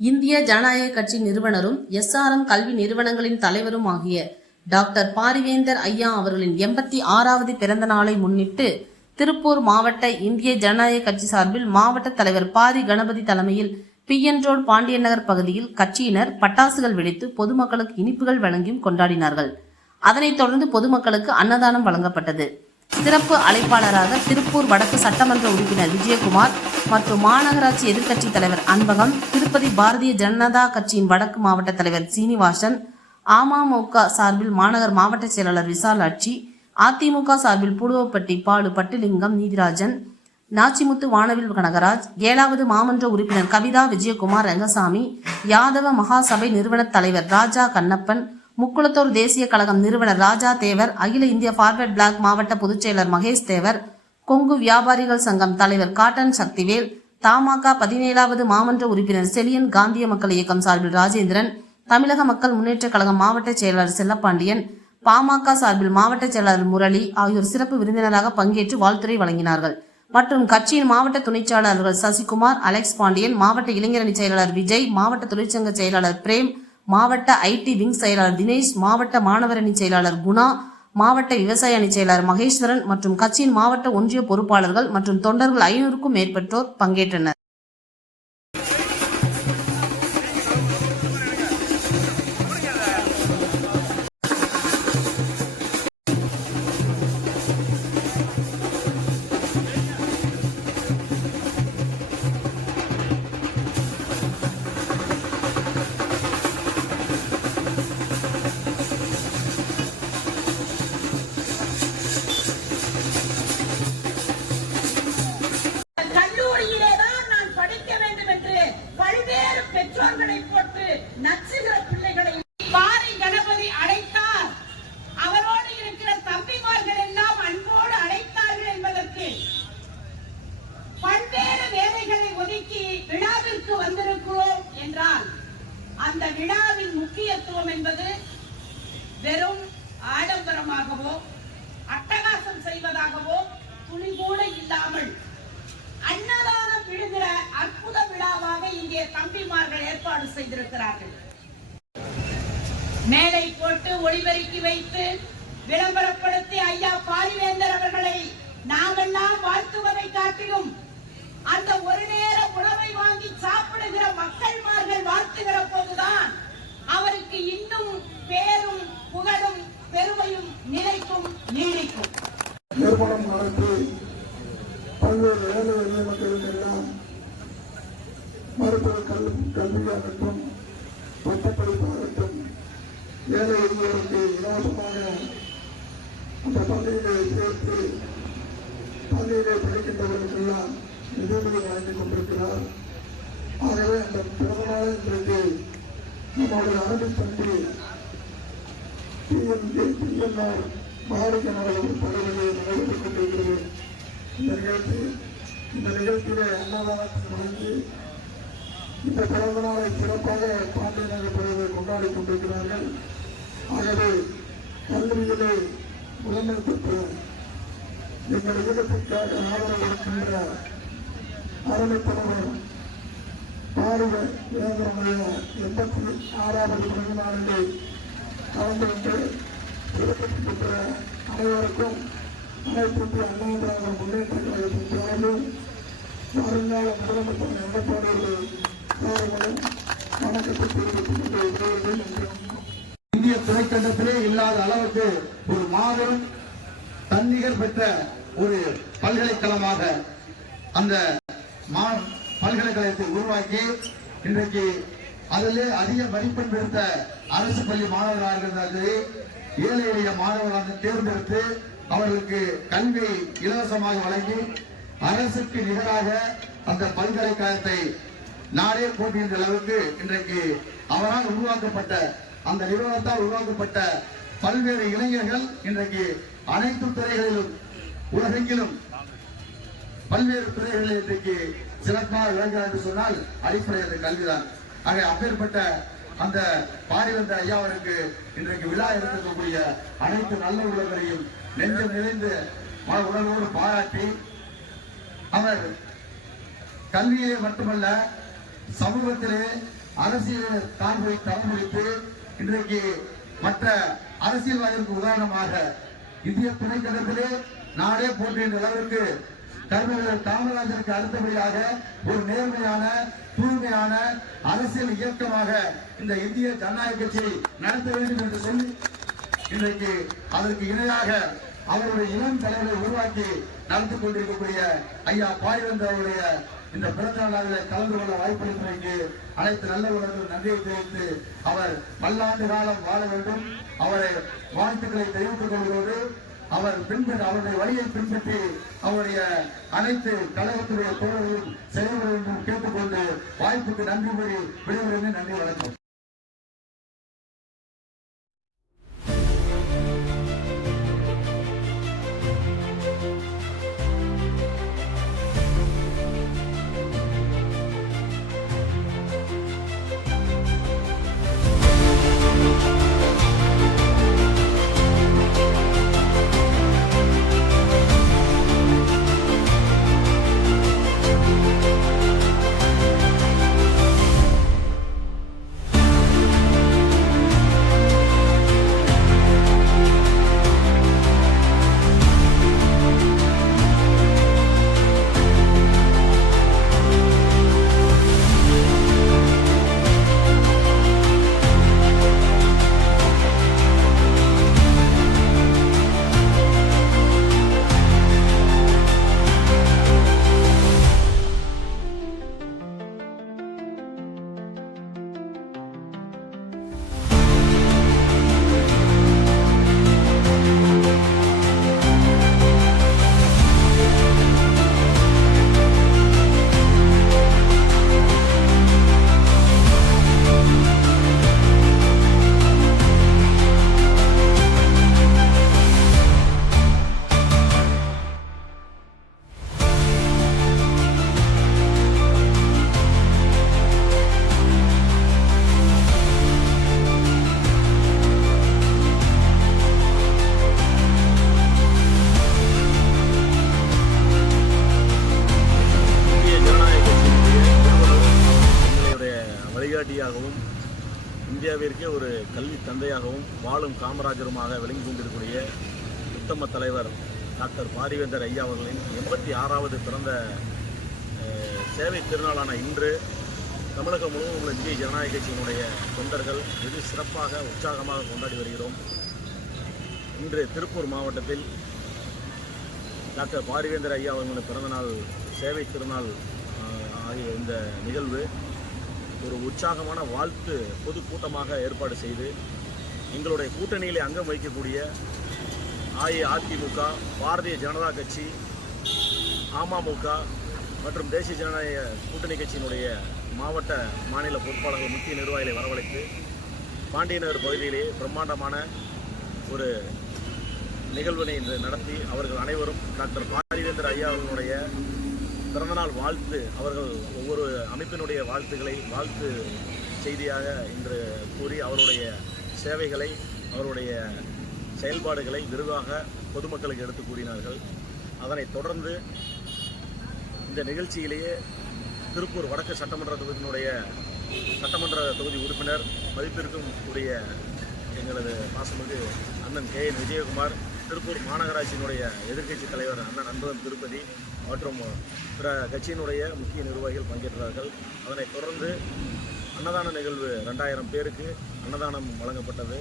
இந்திய ஜனநாயக கட்சி நிறுவனரும் SRM கல்வி நிறுவனங்களின் தலைவரும் ஆகிய டாக்டர் பாரிவேந்தர் ஐயா அவர்களின் 86வது பிறந்த நாளை முன்னிட்டு திருப்பூர் மாவட்ட இந்திய ஜனநாயக கட்சி சார்பில் மாவட்ட தலைவர் பாரி கணபதி தலைமையில் PN ரோடு பாண்டியன் நகர் பகுதியில் கட்சியினர் பட்டாசுகள் வெடித்து பொதுமக்களுக்கு இனிப்புகள் வழங்கியும் கொண்டாடினார்கள். அதனைத் தொடர்ந்து பொதுமக்களுக்கு அன்னதானம் வழங்கப்பட்டது. சிறப்பு அழைப்பாளராக திருப்பூர் வடக்கு சட்டமன்ற உறுப்பினர் விஜயகுமார் மற்றும் மாநகராட்சி எதிர்க்கட்சி தலைவர் அன்பகம், திருப்பதி பாரதிய ஜனதா கட்சியின் வடக்கு மாவட்ட தலைவர் சீனிவாசன், அமமுக சார்பில் மாநகர் மாவட்ட செயலாளர் விசாலாட்சி, அதிமுக சார்பில் புடுவப்பட்டி பாலு பட்டுலிங்கம் நீதிராஜன், நாச்சிமுத்து வானவில் கனகராஜ், 7வது மாமன்ற உறுப்பினர் கவிதா விஜயகுமார் ரங்கசாமி, யாதவ மகாசபை நிறுவன தலைவர் ராஜா கண்ணப்பன், முக்குளத்தூர் தேசிய கழகம் நிறுவனர் ராஜா தேவர், அகில இந்திய பார்வர்ட் பிளாக் மாவட்ட பொதுச்செயலர் மகேஷ் தேவர், கொங்கு வியாபாரிகள் சங்கம் தலைவர் காட்டன் சக்திவேல், தமாக 17வது மாமன்ற உறுப்பினர் செலியன், காந்திய மக்கள் இயக்கம் சார்பில் ராஜேந்திரன், தமிழக மக்கள் முன்னேற்ற கழகம் மாவட்ட செயலாளர் செல்லப்பாண்டியன், பாமக சார்பில் மாவட்ட செயலாளர் முரளி ஆகியோர் சிறப்பு விருந்தினராக பங்கேற்று வாழ்த்துரை வழங்கினார்கள். மற்றும் கட்சியின் மாவட்ட துணைச் செயலாளர்கள் சசிகுமார், அலெக்ஸ் பாண்டியன், மாவட்ட இளைஞரணி செயலாளர் விஜய், மாவட்ட தொழிற்சங்க செயலாளர் பிரேம், மாவட்ட IT விங் செயலாளர் தினேஷ், மாவட்ட மாணவர் அணி செயலாளர் குணா, மாவட்ட விவசாய அணி செயலாளர் மகேஸ்வரன் மற்றும் கட்சியின் மாவட்ட ஒன்றிய பொறுப்பாளர்கள் மற்றும் தொண்டர்கள் 500க்கும் மேற்பட்டோர் பங்கேற்றனர். போட்டு நச்சுகிற பிள்ளைகளை பாரி கணபதி அழைத்தார். அவரோடு இருக்கிற தம்பிமார்கள் எல்லாம் அன்போடு அழைத்தார்கள் என்பதற்கு பல்வேறு வேலைகளை ஒதுக்கி விழாவிற்கு வந்திருக்கிறோம் என்றால் அந்த விழாவின் முக்கியத்துவம் என்பது வெறும் ஆடம்பரமாகவோ அட்டகாசம் செய்வதாகவோ துணி கூட இல்லாமல் அன்னதானம் விடுகிற அற்புத விழாவாக இங்கே தம்பிமார்கள் ஏற்பாடு செய்திருக்கிறார்கள். மேடை போட்டு ஒளிபெருக்கி வைத்து விளம்பரப்படுத்தி ஐயா பாரிவேந்தர் அவர்களை நாமெல்லாம் வாழ்த்துவதை காட்டிலும் அந்த ஒரு நேர உணவை வாங்கி சாப்பிடுகிற மக்கள்மார்கள் வாழ்த்துகிற போதுதான் அவருக்கு இன்னும் பேரும் புகழும் பெருமையும் நிலைக்கும் நீடிக்கும். பல்வேறு ஏழை எளிய மக்களுக்கு எல்லாம் மருத்துவ கல்வியாகட்டும் பட்டப்படிப்பாகட்டும் ஏழை எளியோருக்கு இலவசமாக அந்த பள்ளியிலே சேர்த்து பள்ளியிலே படிக்கின்றவர்களுக்கெல்லாம் நிதிகளை வழங்கிக் கொண்டிருக்கிறார். ஆகவே அந்த பிறந்த நாளை இன்றைக்கு நம்முடைய அரபு தம்பி PNR பாரதிய நகரில் தலைவரை நடைபெற்றுக் கொண்டிருக்கிறது. இந்த நிகழ்ச்சியிலே அன்னதானத்தை வழங்கி இந்த பிறந்த நாளை சிறப்பாக பாண்டியன் நகர் பகுதியை கொண்டாடி கொண்டிருக்கிறார்கள். ஆகவே கல்லூரியிலே முதன்மை பெற்ற எங்கள் இயக்கத்திற்காக ஆதரவு இருக்கின்ற அருமை தலைவர் பாரிவேந்தருடைய 86வது பிறந்த நாளிலே கலந்து கொண்டு சிறப்பித்து பெற்ற அனைவருக்கும் அனைத்து இந்திய அண்ணா திராவிட முன்னேற்ற கழகத்தின் சார்பில் வருங்கால முதலமைச்சர் எடப்பாடியார்கள் வணக்கத்தை தெரிவித்துக் கொண்டிருக்கிறார்கள். இந்திய துணைக்கண்டத்திலே இல்லாத அளவுக்கு ஒரு மாபெரும் தன்னிகர் பெற்ற ஒரு பல்கலைக்கழகமாக அந்த பல்கலைக்கழகத்தை உருவாக்கி இன்றைக்கு அதிலே அதிக மதிப்பெண் பெற்ற அரசு பள்ளி மாணவர்களாக இருந்தாலும் ஏழை எளிய மாணவர்களாக தேர்ந்தெடுத்து அவர்களுக்கு கல்வி இலவசமாக வழங்கி அரசுக்கு நிகராக அந்த பல்கலைக்கழகத்தை நாடே போட்டுகின்ற அளவுக்கு இன்றைக்கு அவரால் உருவாக்கப்பட்ட அந்த நிறுவனத்தால் உருவாக்கப்பட்ட பல்வேறு இளைஞர்கள் இன்றைக்கு அனைத்து துறைகளிலும் உலகெங்கிலும் பல்வேறு துறைகளில் இன்றைக்கு சிறப்பாக விளங்குகிறார் என்று சொன்னால் அடிப்படை அந்த கல்விதான். ஆக அப்பேற்பட்ட அந்த பாரிவேந்தர் ஐயா அவருக்கு இன்றைக்கு விழா எடுக்கக்கூடிய அனைத்து நல்ல உள்ளவர்களையும் நெஞ்சம் நிறைந்து உணர்வோடு பாராட்டி அவர் கல்வியை மட்டுமல்ல சமூகத்திலே அரசியல் தாழ்வை தவறித்து இன்றைக்கு மற்ற அரசியல்வாதிகளுக்கு உதாரணமாக இந்திய துணைக்கண்டத்திலே நாடே போற்றுகின்ற அளவிற்கு கர்மவீரர் காமராஜருக்கு அடுத்தபடியாக ஒரு நேர்மையான தூய்மையான அரசியல் இயக்கமாக இந்த இந்திய ஜனநாயக கட்சியை நடத்த வேண்டும் என்று சொல்லி இன்றைக்கு அதற்கு இணையாக அவருடைய இளம் தலைவரை உருவாக்கி நடத்தி கொண்டிருக்கக்கூடிய ஐயா பாரிவேந்தர் அவருடைய இந்த பிறந்த நாளில் கலந்து கொள்ள வாய்ப்பளிப்பதற்கு அனைத்து நல்ல உலகம் நன்றியை தெரிவித்து அவர் பல்லாண்டு காலம் வாழ வேண்டும் அவரை வாழ்த்துக்களை தெரிவித்துக் கொள்வதோடு அவர் அவருடைய வழியை பின்பற்றி அவருடைய அனைத்து கழகத்துடைய தோழர்களும் செயல்பட வேண்டும் கேட்டுக்கொண்டு வாய்ப்புக்கு நன்றி கூறி விடைபெறுகிறேன். நன்றி, வணக்கம். வழிகாட்டியாகவும் இந்தியாவிற்கே ஒரு கல்வி தந்தையாகவும் வாழும் காமராஜருமாக விளங்கி கொண்டிருக்கூடிய உத்தம தலைவர் டாக்டர் பாரிவேந்தர் ஐயா அவர்களின் 86வது பிறந்த சேவை திருநாளான இன்று தமிழகம் முழுவதும் உள்ள இந்திய ஜனநாயக கட்சியினுடைய தொண்டர்கள் வெகு சிறப்பாக உற்சாகமாக கொண்டாடி வருகிறோம். இன்று திருப்பூர் மாவட்டத்தில் டாக்டர் பாரிவேந்தர் ஐயா அவர்களின் பிறந்தநாள் சேவை திருநாள் ஆகிய இந்த நிகழ்வு ஒரு உற்சாகமான வாழ்த்து பொதுக்கூட்டமாக ஏற்பாடு செய்து எங்களுடைய கூட்டணியிலே அங்கம் வகிக்கக்கூடிய அஇஅதிமுக, பாரதிய ஜனதா கட்சி, அமமுக மற்றும் தேசிய ஜனநாயக கூட்டணி கட்சியினுடைய மாவட்ட மாநில பொறுப்பாளர்கள் முக்கிய நிர்வாகிகளை வரவழைத்து பாண்டியநகர் பகுதியிலே பிரம்மாண்டமான ஒரு நிகழ்வினை இன்று நடத்தி அவர்கள் அனைவரும் டாக்டர் பாரிவேந்தர் ஐயா அவர்களுடைய பிறந்தநாள் வாழ்த்து அவர்கள் ஒவ்வொரு அமைப்பினுடைய வாழ்த்துக்களை வாழ்த்து செய்தியாக இன்று கூறி அவருடைய சேவைகளை அவருடைய செயல்பாடுகளை விரிவாக பொதுமக்களுக்கு எடுத்து கூறினார்கள். அதனைத் தொடர்ந்து இந்த நிகழ்ச்சியிலேயே திருப்பூர் வடக்கு சட்டமன்ற தொகுதி உறுப்பினர் மதிப்பிற்கும் கூடிய எங்களது பாசமிகு அண்ணன் கே என் விஜயகுமார், திருப்பூர் மாநகராட்சியினுடைய எதிர்க்கட்சி தலைவர் அண்ணன் அன்புதன் திருப்பதி மற்றும் பிற கட்சியினுடைய முக்கிய நிர்வாகிகள் பங்கேற்றார்கள். அதனைத் தொடர்ந்து அன்னதான நிகழ்வு 2000 பேருக்கு அன்னதானம் வழங்கப்பட்டது.